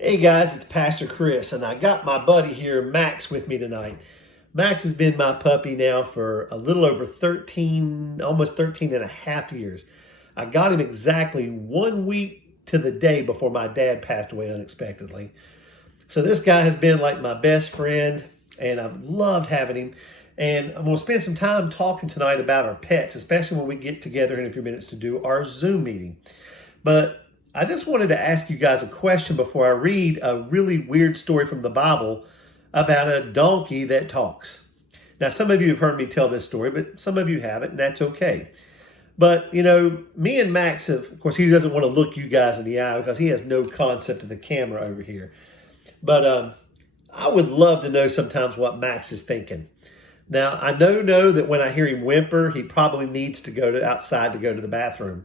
Hey guys, it's Pastor Chris, and I got my buddy here, Max, with me tonight. Max has been my puppy now for a little over 13, almost 13 and a half years. I got him exactly 1 week to the day before my dad passed away unexpectedly. So this guy has been like my best friend, and I've loved having him. And I'm going to spend some time talking tonight about our pets, especially when we get together in a few minutes to do our Zoom meeting. But I just wanted to ask you guys a question before I read a really weird story from the Bible about a donkey that talks. Now, some of you have heard me tell this story, but some of you haven't, and that's okay. But, you know, me and Max have, of course, he doesn't want to look you guys in the eye because he has no concept of the camera over here. But I would love to know sometimes what Max is thinking. Now, I know that when I hear him whimper, he probably needs to go outside to go to the bathroom.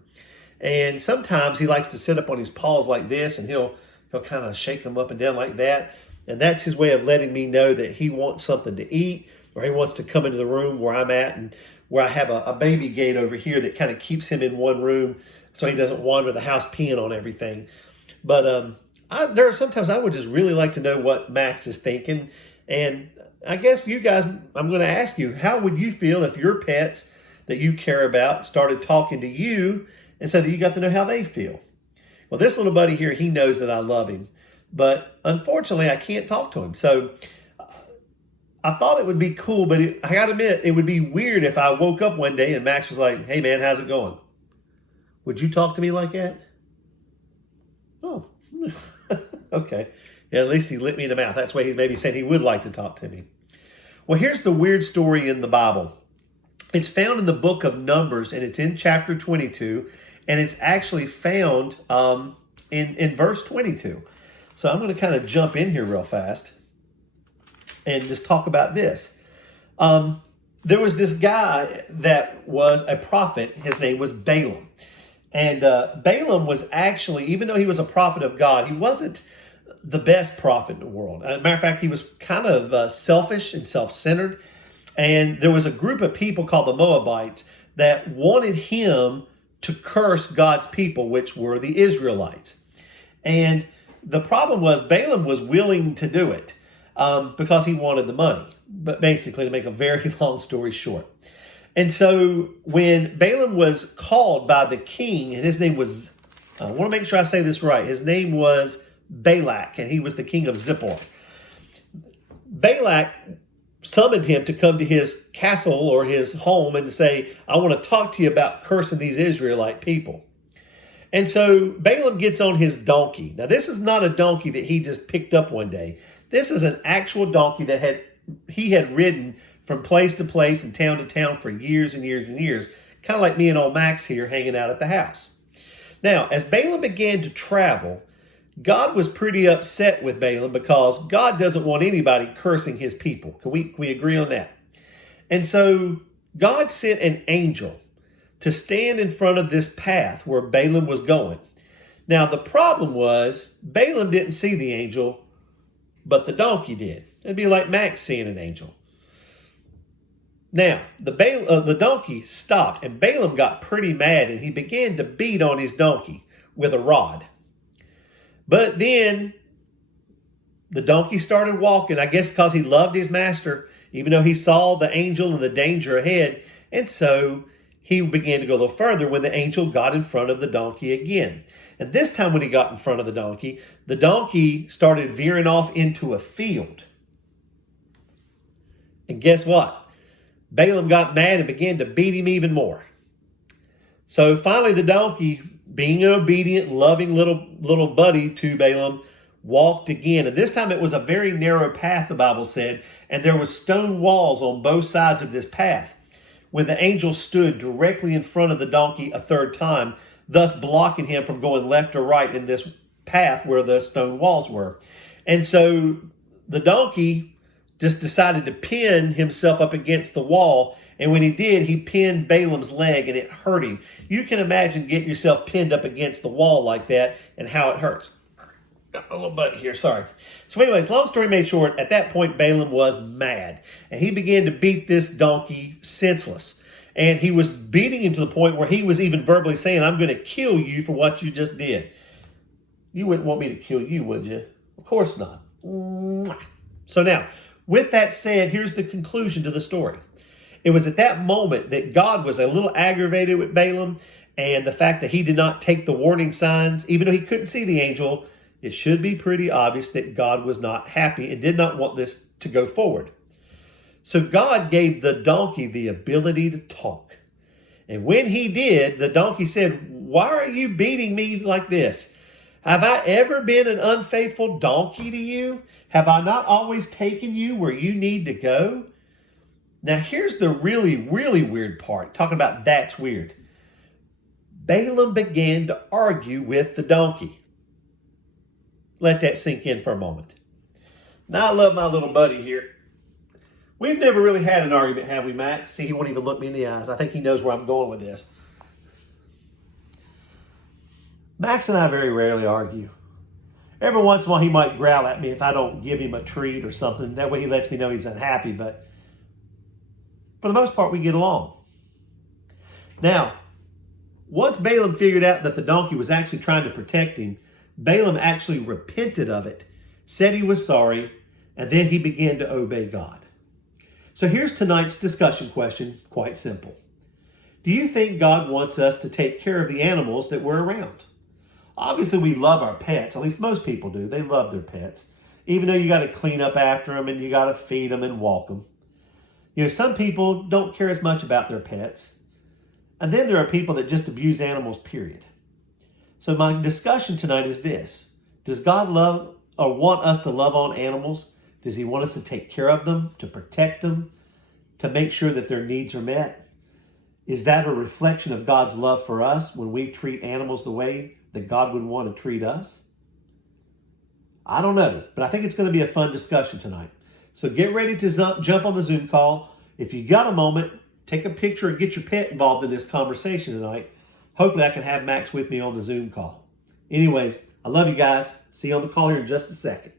And sometimes he likes to sit up on his paws like this, and he'll kind of shake them up and down like that. And that's his way of letting me know that he wants something to eat, or he wants to come into the room where I'm at, and where I have a baby gate over here that kind of keeps him in one room so he doesn't wander the house peeing on everything. But there are sometimes I would just really like to know what Max is thinking. And I guess you guys, I'm going to ask you, how would you feel if your pets that you care about started talking to you and so that you got to know how they feel? Well, this little buddy here, he knows that I love him, but unfortunately I can't talk to him. So I thought it would be cool, but I got to admit, it would be weird if I woke up one day and Max was like, "Hey man, how's it going?" Would you talk to me like that? Oh, okay. Yeah, at least he lit me in the mouth. That's why he maybe said he would like to talk to me. Well, here's the weird story in the Bible. It's found in the book of Numbers, and it's in chapter 22, and it's actually found in verse 22. So I'm going to kind of jump in here real fast and just talk about this. There was this guy that was a prophet. His name was Balaam. And Balaam was actually, even though he was a prophet of God, he wasn't the best prophet in the world. As a matter of fact, he was kind of selfish and self-centered. And there was a group of people called the Moabites that wanted him to curse God's people, which were the Israelites. And the problem was Balaam was willing to do it because he wanted the money. But basically, to make a very long story short. And so when Balaam was called by the king, and his name was, I want to make sure I say this right, his name was Balak, and he was the king of Zippor. Balak summoned him to come to his castle or his home and to say, "I want to talk to you about cursing these Israelite people." And so Balaam gets on his donkey. Now, this is not a donkey that he just picked up one day. This is an actual donkey that he had ridden from place to place and town to town for years and years and years, kind of like me and old Max here hanging out at the house. Now, as Balaam began to travel, God was pretty upset with Balaam because God doesn't want anybody cursing his people. Can we agree on that? And so God sent an angel to stand in front of this path where Balaam was going. Now, the problem was Balaam didn't see the angel, but the donkey did. It'd be like Max seeing an angel. Now, the donkey stopped, and Balaam got pretty mad, and he began to beat on his donkey with a rod. But then the donkey started walking, I guess because he loved his master, even though he saw the angel and the danger ahead. And so he began to go a little further when the angel got in front of the donkey again. And this time when he got in front of the donkey started veering off into a field. And guess what? Balaam got mad and began to beat him even more. So finally the donkey, being an obedient, loving little buddy to Balaam, walked again. And this time it was a very narrow path, the Bible said, and there was stone walls on both sides of this path. When the angel stood directly in front of the donkey a third time, thus blocking him from going left or right in this path where the stone walls were. And so the donkey just decided to pin himself up against the wall. And when he did, he pinned Balaam's leg and it hurt him. You can imagine getting yourself pinned up against the wall like that and how it hurts. Got a little buddy here, sorry. So anyways, long story made short, at that point, Balaam was mad. And he began to beat this donkey senseless. And he was beating him to the point where he was even verbally saying, "I'm going to kill you for what you just did." You wouldn't want me to kill you, would you? Of course not. Mwah. So now, with that said, here's the conclusion to the story. It was at that moment that God was a little aggravated with Balaam, and the fact that he did not take the warning signs, even though he couldn't see the angel, it should be pretty obvious that God was not happy and did not want this to go forward. So God gave the donkey the ability to talk. And when he did, the donkey said, "Why are you beating me like this? Have I ever been an unfaithful donkey to you? Have I not always taken you where you need to go?" Now here's the really, really weird part. Talking about that's weird. Balaam began to argue with the donkey. Let that sink in for a moment. Now I love my little buddy here. We've never really had an argument, have we, Max? See, he won't even look me in the eyes. I think he knows where I'm going with this. Max and I very rarely argue. Every once in a while he might growl at me if I don't give him a treat or something. That way he lets me know he's unhappy, but for the most part we get along. Now, once Balaam figured out that the donkey was actually trying to protect him, Balaam actually repented of it, said he was sorry, and then he began to obey God. So here's tonight's discussion question, quite simple. Do you think God wants us to take care of the animals that we're around? Obviously, we love our pets. At least most people do. They love their pets. Even though you got to clean up after them and you got to feed them and walk them. You know, some people don't care as much about their pets. And then there are people that just abuse animals, period. So my discussion tonight is this. Does God love or want us to love on animals? Does he want us to take care of them, to protect them, to make sure that their needs are met? Is that a reflection of God's love for us when we treat animals the way that God would want to treat us? I don't know, but I think it's going to be a fun discussion tonight. So get ready to jump on the Zoom call. If you got a moment, take a picture and get your pet involved in this conversation tonight. Hopefully I can have Max with me on the Zoom call. Anyways, I love you guys. See you on the call here in just a second.